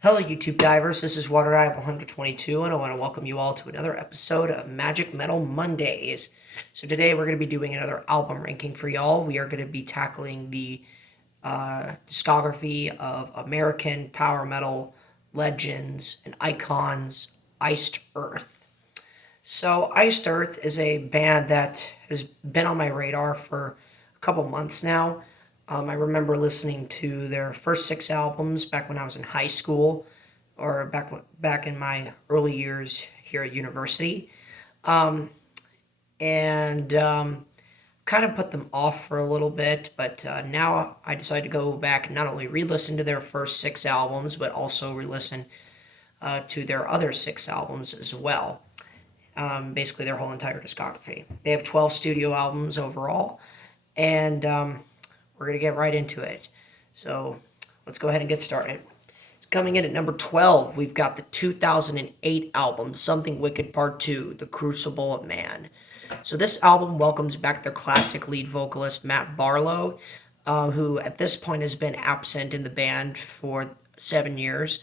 Hello, YouTube divers. This is Water Dive 122, and I want to welcome you all to another episode of Magic Metal Mondays. So today we're going to be doing another album ranking for y'all. We are going to be tackling the discography of American power metal legends and icons, Iced Earth. So Iced Earth is a band that has been on my radar for a couple months now. I remember listening to their first six albums back when I was in high school, or back in my early years here at university, and kind of put them off for a little bit. But now I decided to go back and not only re-listen to their first six albums, but also re-listen to their other six albums as well. Basically, their whole entire discography. They have 12 studio albums overall, and we're going to get right into it. So let's go ahead and get started. Coming in at number 12, we've got the 2008 album, Something Wicked Part 2, The Crucible of Man. So this album welcomes back their classic lead vocalist, Matt Barlow, who at this point has been absent in the band for 7 years.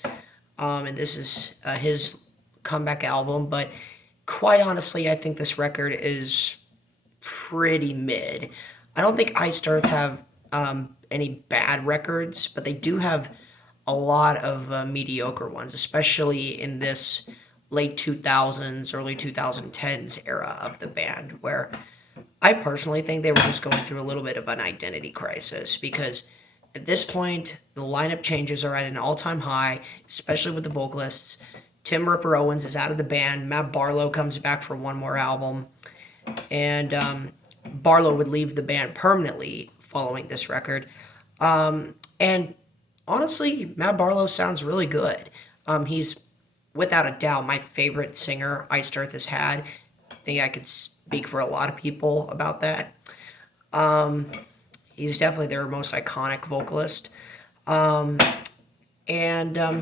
And this is his comeback album, but quite honestly, I think this record is pretty mid. I don't think Iced Earth have any bad records, but they do have a lot of mediocre ones, especially in this late 2000s, early 2010s era of the band, where I personally think they were just going through a little bit of an identity crisis because at this point, the lineup changes are at an all time high, especially with the vocalists. Tim Ripper Owens is out of the band. Matt Barlow comes back for one more album. And Barlow would leave the band permanently following this record. And honestly, Matt Barlow sounds really good. He's without a doubt my favorite singer Iced Earth has had. I think I could speak for a lot of people about that. He's definitely their most iconic vocalist. And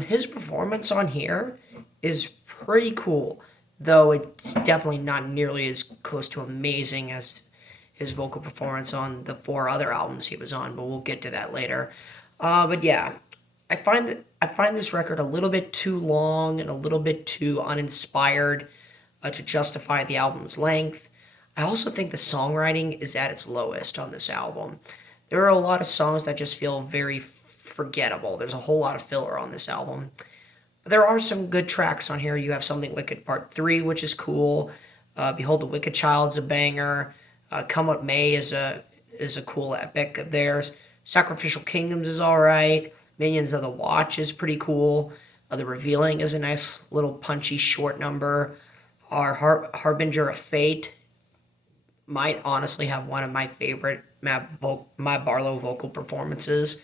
his performance on here is pretty cool, though it's definitely not nearly as close to amazing as his vocal performance on the four other albums he was on, but we'll get to that later. But yeah, I find this record a little bit too long and a little bit too uninspired to justify the album's length. I also think the songwriting is at its lowest on this album. There are a lot of songs that just feel very forgettable. There's a whole lot of filler on this album. But there are some good tracks on here. You have Something Wicked Part 3, which is cool. Behold the Wicked Child's a banger. Come What May is a cool epic of theirs. Sacrificial Kingdoms is alright. Minions of the Watch is pretty cool. The Revealing is a nice little punchy short number. Our Harbinger of Fate might honestly have one of my favorite Matt Barlow vocal performances,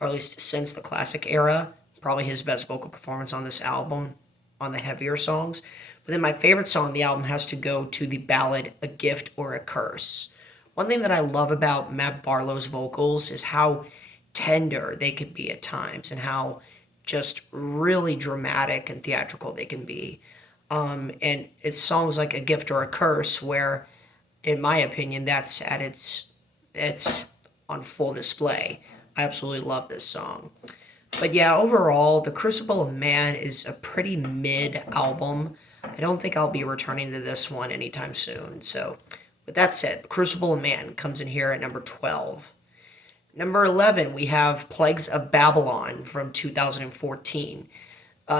or at least since the classic era. Probably his best vocal performance on this album, on the heavier songs. But then my favorite song on the album has to go to the ballad A Gift or a Curse. One thing that I love about Matt Barlow's vocals is how tender they can be at times and how just really dramatic and theatrical they can be. And it's songs like A Gift or a Curse where, in my opinion, that's at it's on full display. I absolutely love this song. But yeah, overall, The Crucible of Man is a pretty mid album. I don't think I'll be returning to this one anytime soon. So, with that said, The Crucible of Man comes in here at number 12. Number 11, we have Plagues of Babylon from 2014.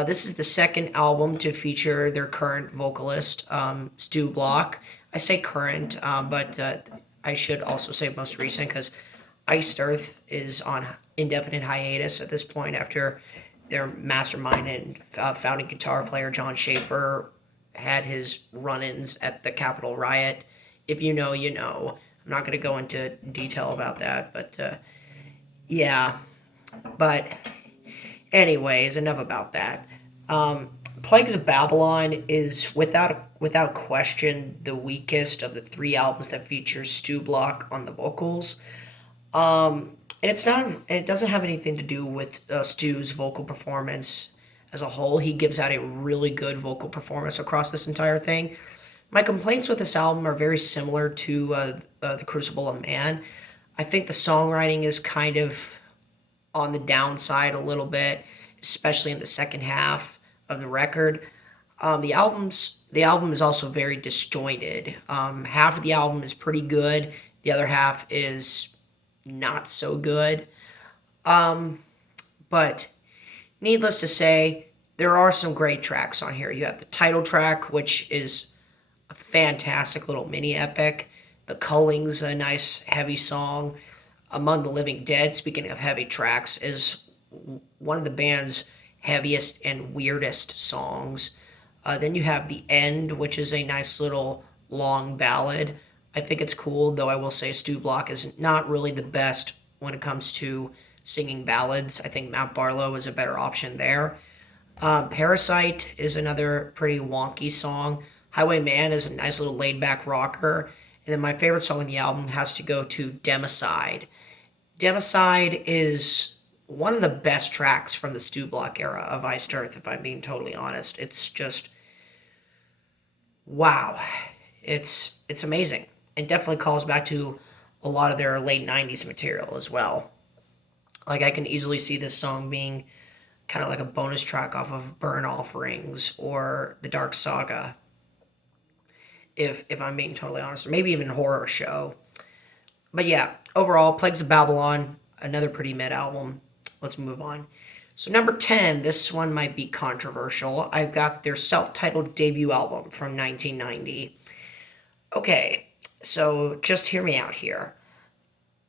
This is the second album to feature their current vocalist, Stu Block. I say current, but I should also say most recent because Iced Earth is on indefinite hiatus at this point after their mastermind and founding guitar player John Schaefer had his run-ins at the Capitol riot. If you know, you know. I'm not going to go into detail about that, but yeah. But anyways, enough about that. Plagues of Babylon is without question the weakest of the three albums that features Stu Block on the vocals. And it's not. It doesn't have anything to do with Stu's vocal performance as a whole. He gives out a really good vocal performance across this entire thing. My complaints with this album are very similar to The Crucible of Man. I think the songwriting is kind of on the downside a little bit. especially in the second half of the record. The album is also very disjointed. Half of the album is pretty good. The other half is not so good. But needless to say, there are some great tracks on here. You have the title track, which is a fantastic little mini epic. The Culling's a nice heavy song. Among the Living Dead, speaking of heavy tracks, is one of the band's heaviest and weirdest songs. Then you have The End, which is a nice little long ballad. I think it's cool, though I will say Stu Block is not really the best when it comes to singing ballads. I think Matt Barlow is a better option there. Parasite is another pretty wonky song. Highwayman is a nice little laid back rocker. And then my favorite song on the album has to go to Democide. Democide is one of the best tracks from the Stu Block era of Iced Earth, if I'm being totally honest. It's just, wow. It's amazing. It definitely calls back to a lot of their late 90s material as well. Like, I can easily see this song being kind of like a bonus track off of Burn Offerings or The Dark Saga, if I'm being totally honest, or maybe even Horror Show. But yeah, overall, Plagues of Babylon, another pretty mid album. Let's move on. So number 10, this one might be controversial. I got their self-titled debut album from 1990. Okay, so just hear me out here.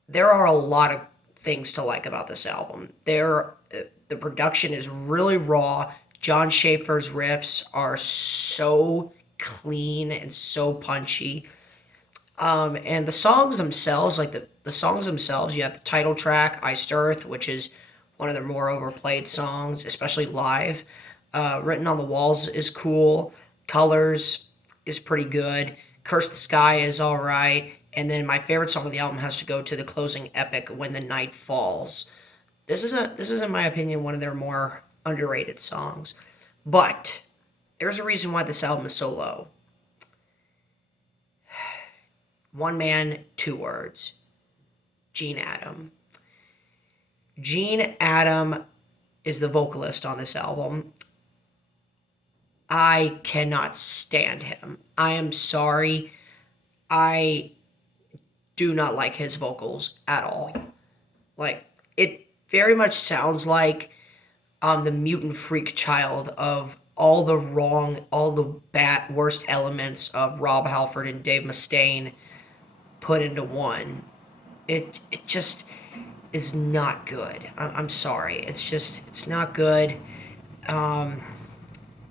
There are a lot of things to like about this album. The production is really raw. John Schaefer's riffs are so clean and so punchy. And the songs themselves, like the songs themselves, you have the title track, Iced Earth, which is one of their more overplayed songs, especially live. Written on the Walls is cool. Colors is pretty good. Curse the Sky is all right. And then my favorite song of the album has to go to the closing epic, When the Night Falls. This is, in my opinion, one of their more underrated songs. But there's a reason why this album is so low. One man, two words. Gene Adam. Gene Adam is the vocalist on this album. I cannot stand him. I am sorry. I do not like his vocals at all. Like, it very much sounds like the mutant freak child of all the bad, worst elements of Rob Halford and Dave Mustaine put into one. It just is not good. I'm sorry. It's not good.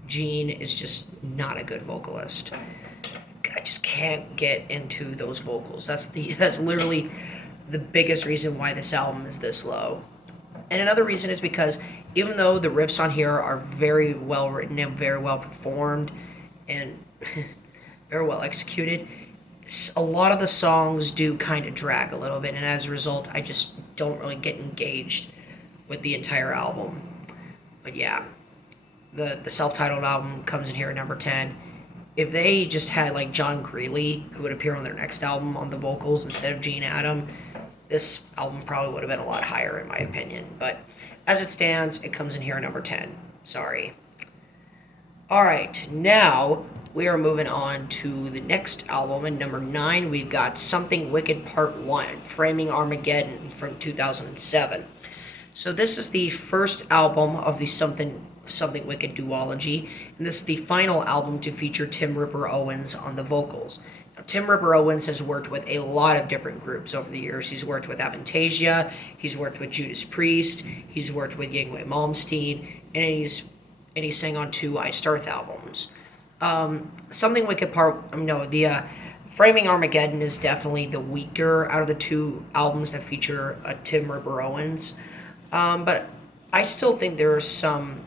Gene is just not a good vocalist. I just can't get into those vocals. That's literally the biggest reason why this album is this low. And another reason is because even though the riffs on here are very well written and very well performed and very well executed, a lot of the songs do kind of drag a little bit, and as a result, I just don't really get engaged with the entire album. But yeah, the self-titled album comes in here at number 10. If they just had like John Greeley, who would appear on their next album on the vocals instead of Gene Adam, this album probably would have been a lot higher in my opinion. But as it stands, it comes in here at number 10. Sorry. Alright, now we are moving on to the next album. At number 9, we've got Something Wicked Part 1, Framing Armageddon from 2007. So this is the first album of the Something Wicked duology, and this is the final album to feature Tim Ripper Owens on the vocals. Now, Tim Ripper Owens has worked with a lot of different groups over the years. He's worked with Avantasia, he's worked with Judas Priest, he's worked with Yngwie Malmsteen, and he sang on 2 Iced Earth albums. Something Wicked Framing Armageddon is definitely the weaker out of the 2 albums that feature Tim Ripper Owens. But I still think there are some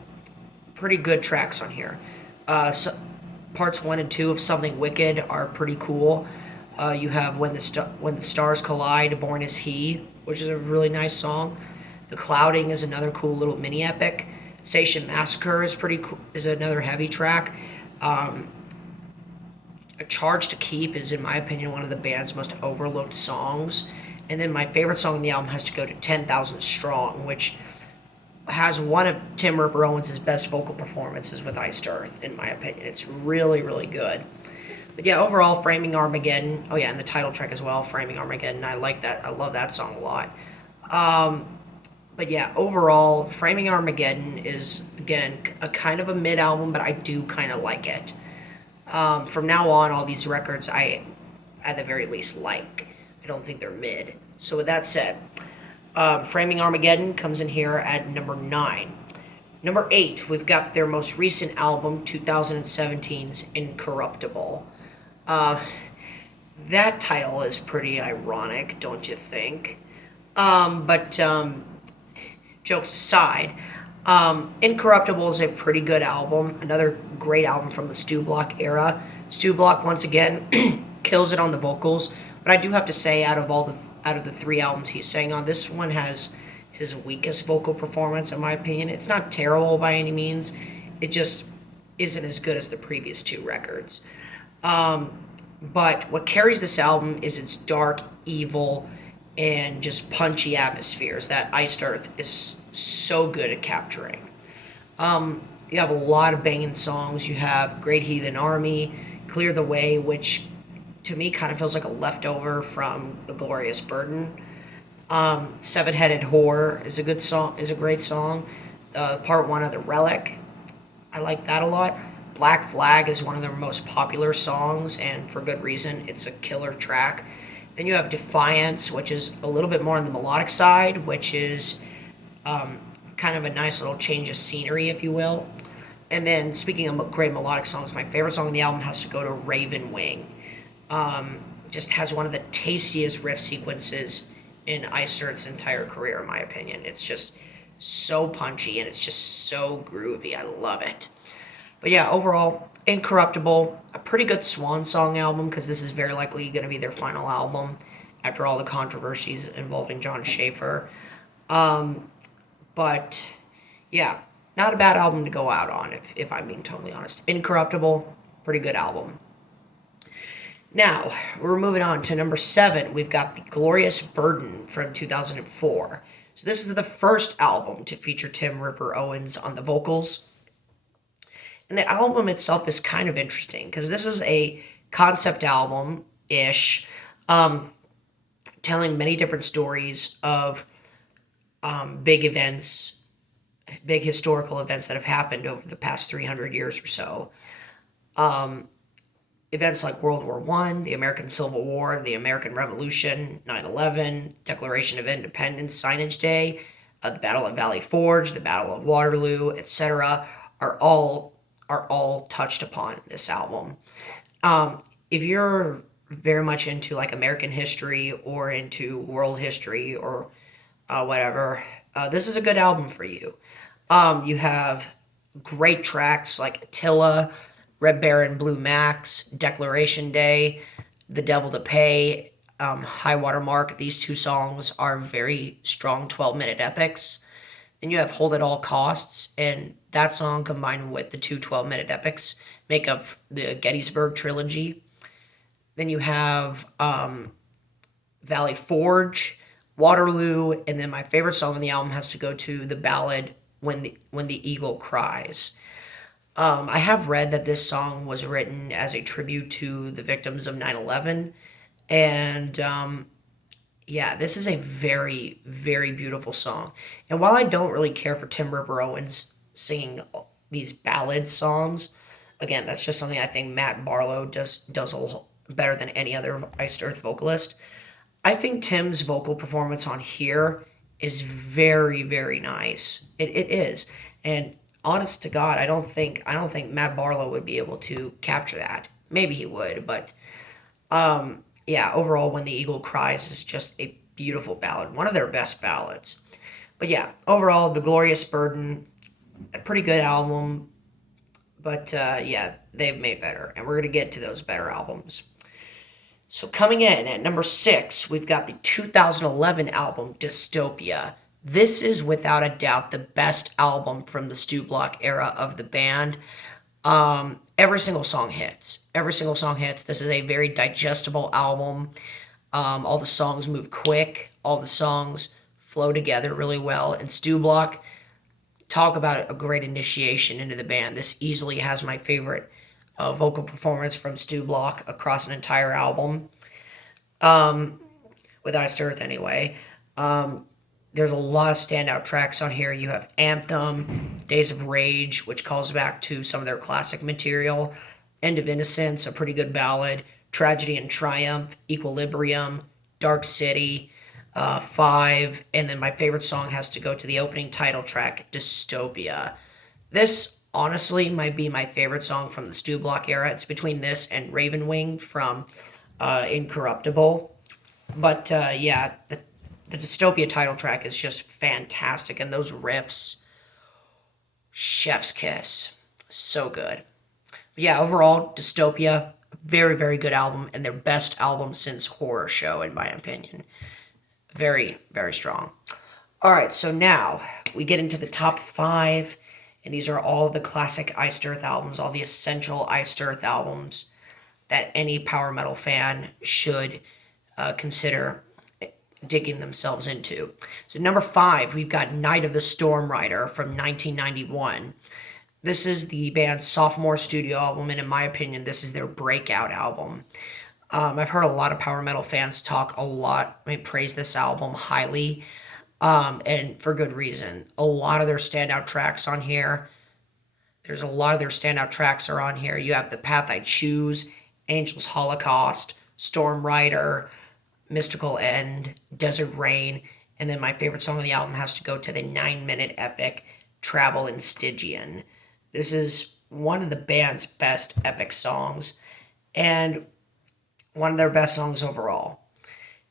pretty good tracks on here. Parts 1 and 2 of Something Wicked are pretty cool. You have When the Stars Collide, Born Is He, which is a really nice song. The Clouding is another cool little mini epic. Sation Massacre is pretty cool, is another heavy track. A Charge to Keep is, in my opinion, one of the band's most overlooked songs. And then my favorite song on the album has to go to 10,000 Strong, which has one of Tim Ripper Owens' best vocal performances with Iced Earth, in my opinion. It's really, really good. But yeah, overall, Framing Armageddon. Oh yeah, and the title track as well, Framing Armageddon. I like that. I love that song a lot. Um, but yeah, overall, Framing Armageddon is again a kind of a mid album, but I do kind of like it. From now on, all these records I, at the very least, like. I don't think they're mid. So with that said, Framing Armageddon comes in here at number 9. Number 8, we've got their most recent album, 2017's Incorruptible. Uh, that title is pretty ironic, don't you think? But jokes aside, Incorruptible is a pretty good album. Another great album from the Stu Block era. Stu Block once again kills it on the vocals, but I do have to say, out of the 3 albums he's sang on, this one has his weakest vocal performance in my opinion. It's not terrible by any means. It just isn't as good as the previous 2 records. But what carries this album is its dark, evil, and just punchy atmospheres that Iced Earth is so good at capturing. You have a lot of banging songs. You have Great Heathen Army, Clear the Way, which to me kind of feels like a leftover from The Glorious Burden. Seven Headed Whore is a good song. Is a great song. Part 1 of The Relic, I like that a lot. Black Flag is one of their most popular songs, and for good reason. It's a killer track. Then you have Defiance, which is a little bit more on the melodic side, which is kind of a nice little change of scenery, if you will. And then, speaking of great melodic songs, my favorite song on the album has to go to Raven Wing. Just has one of the tastiest riff sequences in Iced Earth's entire career, in my opinion. It's just so punchy, and it's just so groovy. I love it. But yeah, overall, Incorruptible, a pretty good swan song album, because this is very likely going to be their final album after all the controversies involving John Schaefer. But yeah, not a bad album to go out on, if I'm being totally honest. Incorruptible, pretty good album. Now, we're moving on to number 7. We've got The Glorious Burden from 2004. So this is the first album to feature Tim Ripper Owens on the vocals. And the album itself is kind of interesting because this is a concept album-ish, telling many different stories of big events, big historical events that have happened over the past 300 years or so. Events like World War I, the American Civil War, the American Revolution, 9/11, Declaration of Independence, Signage Day, the Battle of Valley Forge, the Battle of Waterloo, etc., are all touched upon in this album. If you're very much into like American history or into world history or whatever, this is a good album for you. You have great tracks like Attila, Red Baron Blue Max, Declaration Day, The Devil to Pay, High Water Mark. These 2 songs are very strong 12-minute epics. Then you have Hold at All Costs, and that song combined with the 2 12-minute epics make up the Gettysburg Trilogy. Then you have Valley Forge, Waterloo, and then my favorite song on the album has to go to the ballad When the Eagle Cries. I have read that this song was written as a tribute to the victims of 9/11, and yeah, this is a very, very beautiful song. And while I don't really care for Tim Ripper Owens singing these ballad songs, again, that's just something I think Matt Barlow does a little better than any other Iced Earth vocalist. I think Tim's vocal performance on here is very, very nice. It is. And honest to God, I don't think Matt Barlow would be able to capture that. Maybe he would, but yeah, overall, When the Eagle Cries is just a beautiful ballad, one of their best ballads. But yeah, overall, The Glorious Burden, a pretty good album, but yeah, they've made better, and we're going to get to those better albums. So coming in at number 6, we've got the 2011 album, Dystopia. This is without a doubt the best album from the Stu Block era of the band. Every single song hits. Every single song hits. This is a very digestible album. All the songs move quick. All the songs flow together really well. And Stu Block, talk about a great initiation into the band. This easily has my favorite vocal performance from Stu Block across an entire album. With Iced Earth, anyway. There's a lot of standout tracks on here. You have Anthem, Days of Rage, which calls back to some of their classic material, End of Innocence, a pretty good ballad, Tragedy and Triumph, Equilibrium, Dark City, Five, and then my favorite song has to go to the opening title track, Dystopia. This honestly might be my favorite song from the Stu Block era. It's between this and Ravenwing from Incorruptible. But yeah, the Dystopia title track is just fantastic, and those riffs, chef's kiss, so good. But yeah, overall, Dystopia, very, very good album, and their best album since Horror Show, in my opinion. Very, very strong. All right, so now we get into the top 5, and these are all the classic Iced Earth albums, all the essential Iced Earth albums that any power metal fan should consider digging themselves into. So number 5, we've got Night of the Storm Rider from 1991. This is the band's sophomore studio album, and in my opinion, this is their breakout album. I've heard a lot of power metal fans talk a lot, praise this album highly, and for good reason. A lot of their standout tracks on here. There's a lot of their standout tracks are on here. You have The Path I Choose, Angel's Holocaust, Storm Rider, Mystical End, Desert Rain, and then my favorite song on the album has to go to the 9-minute epic, Travel in Stygian. This is one of the band's best epic songs, and one of their best songs overall.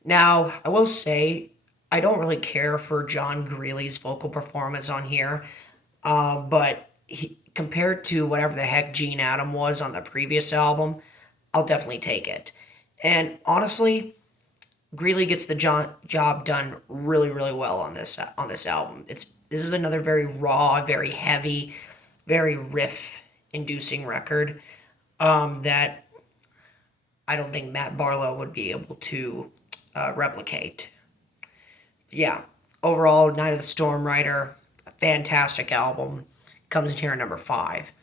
Now, I will say, I don't really care for John Greeley's vocal performance on here, but compared to whatever the heck Gene Adam was on the previous album, I'll definitely take it. And honestly, Greeley gets the job done really, really well on this album. This is another very raw, very heavy, very riff-inducing record that I don't think Matt Barlow would be able to replicate. Yeah, overall, Night of the Storm Rider, a fantastic album, comes in here at number 5.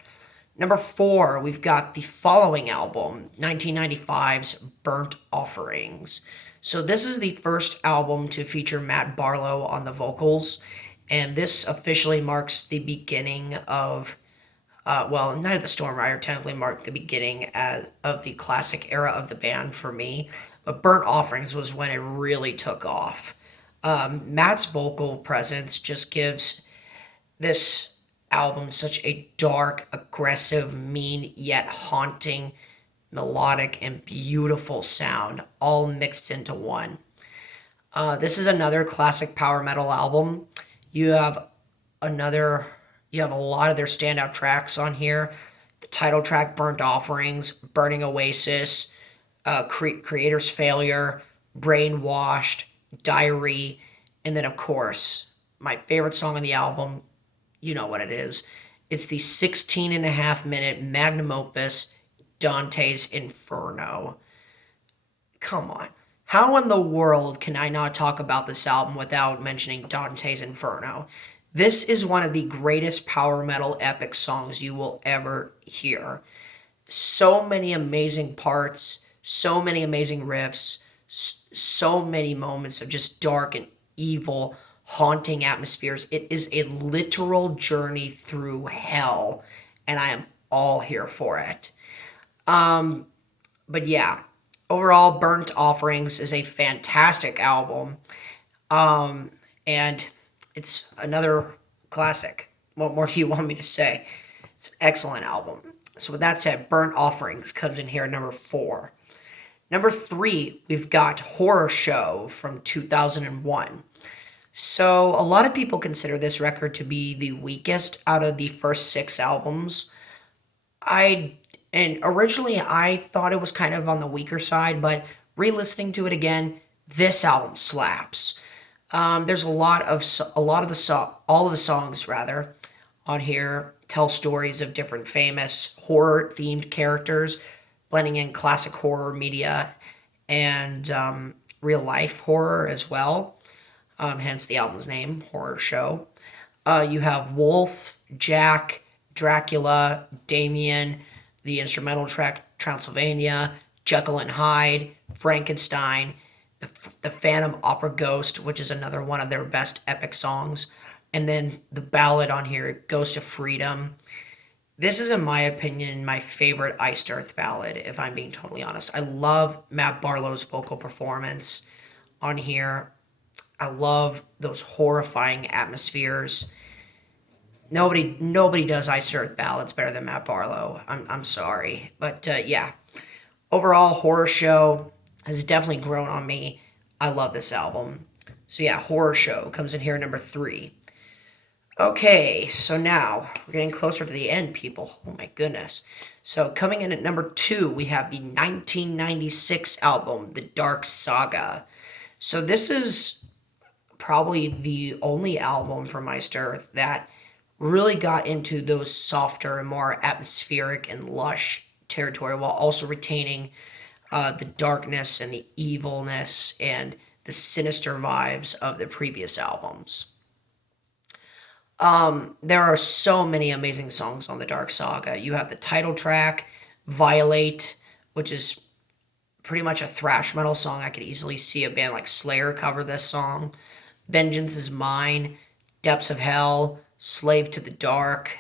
Number 4, we've got the following album, 1995's Burnt Offerings. So this is the first album to feature Matt Barlow on the vocals, and this officially marks the beginning of, Night of the Storm Rider technically marked the beginning of the classic era of the band for me, but Burnt Offerings was when it really took off. Matt's vocal presence just gives this album such a dark, aggressive, mean, yet haunting, melodic, and beautiful sound, all mixed into one. This is another classic power metal album. You have a lot of their standout tracks on here. The title track, Burnt Offerings, Burning Oasis, Creator's Failure, Brainwashed, Diary, and then, of course, my favorite song on the album, you know what it is. It's the 16.5-minute magnum opus, Dante's Inferno. Come on. How in the world can I not talk about this album without mentioning Dante's Inferno? This is one of the greatest power metal epic songs you will ever hear. So many amazing parts, so many amazing riffs, so many moments of just dark and evil, haunting atmospheres. It is a literal journey through hell, and I am all here for it. But yeah, overall, Burnt Offerings is a fantastic album, and it's another classic. What more do you want me to say? It's an excellent album. So with that said, Burnt Offerings comes in here at number 4. Number 3, we've got Horror Show from 2001. So a lot of people consider this record to be the weakest out of the first 6 albums. And originally I thought it was kind of on the weaker side, but re-listening to it again, this album slaps. There's all of the songs rather on here tell stories of different famous horror themed characters, blending in classic horror media and real life horror as well. Hence the album's name, Horror Show. You have Wolf, Jack, Dracula, Damien, the instrumental track Transylvania, Jekyll and Hyde, Frankenstein, the Phantom Opera Ghost, which is another one of their best epic songs, and then the ballad on here, Ghost of Freedom. This is, in my opinion, my favorite Iced Earth ballad, if I'm being totally honest. I love Matt Barlow's vocal performance on here. I love those horrifying atmospheres. Nobody does Iced Earth ballads better than Matt Barlow. I'm sorry, but yeah. Overall, Horror Show has definitely grown on me. I love this album. So yeah, Horror Show comes in here at number 3. Okay, so now we're getting closer to the end, people. Oh my goodness. So coming in at number 2, we have the 1996 album, The Dark Saga. So this is probably the only album from Iced Earth that really got into those softer and more atmospheric and lush territory while also retaining the darkness and the evilness and the sinister vibes of the previous albums. There are so many amazing songs on the Dark Saga. You have the title track, Violate, which is pretty much a thrash metal song. I could easily see a band like Slayer cover this song. Vengeance is Mine, Depths of Hell, Slave to the Dark,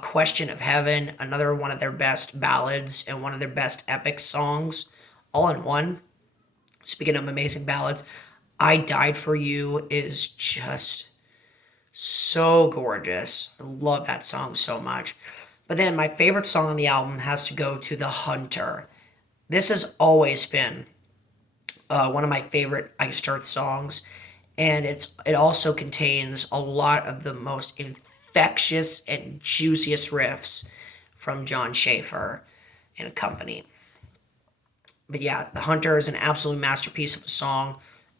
Question of Heaven, another one of their best ballads and one of their best epic songs, all in one. Speaking of amazing ballads, I Died for You is just so gorgeous. I love that song so much. But then my favorite song on the album has to go to The Hunter. This has always been one of my favorite Iced Earth songs, and it also contains a lot of the most infectious and juiciest riffs from Jon Schaffer and company. But yeah, The Hunter is an absolute masterpiece of a song.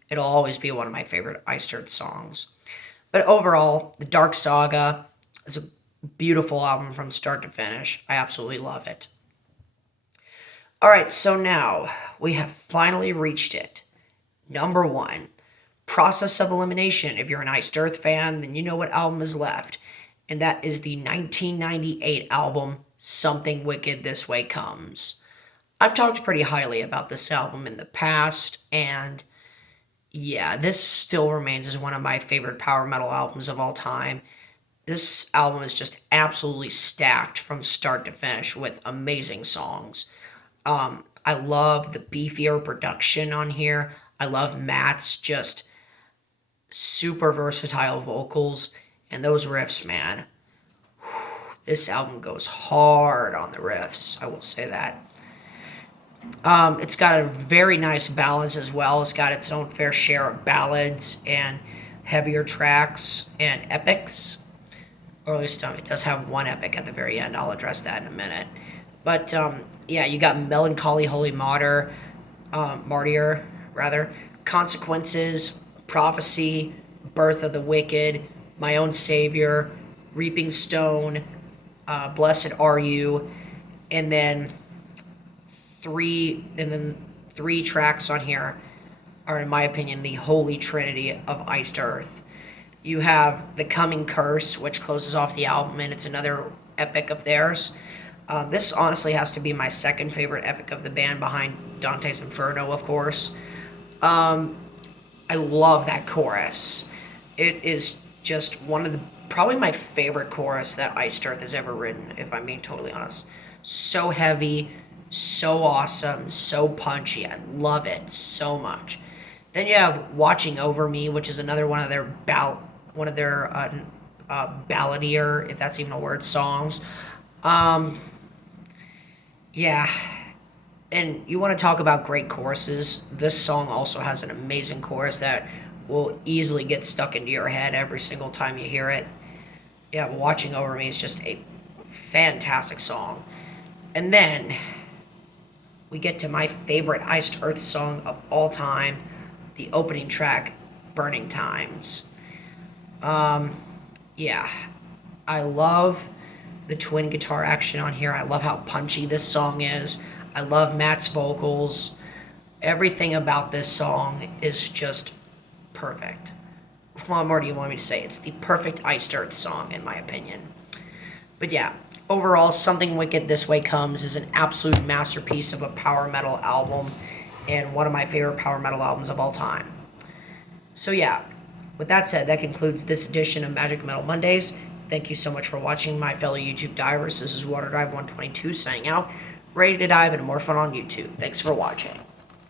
It'll always be one of my favorite Iced Earth songs. But overall, The Dark Saga is a beautiful album from start to finish. I absolutely love it. All right, so now we have finally reached it. Number 1, Process of Elimination. If you're an Iced Earth fan, then you know what album is left. And that is the 1998 album, Something Wicked This Way Comes. I've talked pretty highly about this album in the past, and yeah, this still remains as one of my favorite power metal albums of all time. This album is just absolutely stacked from start to finish with amazing songs. I love the beefier production on here. I love Matt's just super versatile vocals and those riffs, man. This album goes hard on the riffs, I will say that. It's got a very nice balance as well. It's got its own fair share of ballads and heavier tracks and epics. Or at least it does have one epic at the very end. I'll address that in a minute. But yeah, you got Melancholy Holy Martyr, Consequences, Prophecy, Birth of the Wicked, My Own Savior, Reaping Stone, Blessed Are You, and then three tracks on here are, in my opinion, the holy trinity of Iced Earth. You have The Coming Curse, which closes off the album, and it's another epic of theirs. This honestly has to be my second favorite epic of the band, behind Dante's Inferno, of course. I love that chorus. It is just probably my favorite chorus that Iced Earth has ever written, if I'm being totally honest. So heavy, so awesome, so punchy. I love it so much. Then you have Watching Over Me, which is another one of their balladier, if that's even a word, songs. Yeah, and you want to talk about great choruses. This song also has an amazing chorus that will easily get stuck into your head every single time you hear it. Yeah, Watching Over Me is just a fantastic song. And then we get to my favorite Iced Earth song of all time, the opening track, Burning Times. Yeah, I love the twin guitar action on here. I love how punchy this song is. I love Matt's vocals. Everything about this song is just perfect. What more do you want me to say? It's the perfect Iced Earth song, in my opinion. But yeah, overall, Something Wicked This Way Comes is an absolute masterpiece of a power metal album and one of my favorite power metal albums of all time. So yeah, with that said, that concludes this edition of Magic Metal Mondays. Thank you so much for watching, my fellow YouTube divers. This is WaterDive122 signing out, ready to dive into more fun on YouTube. Thanks for watching.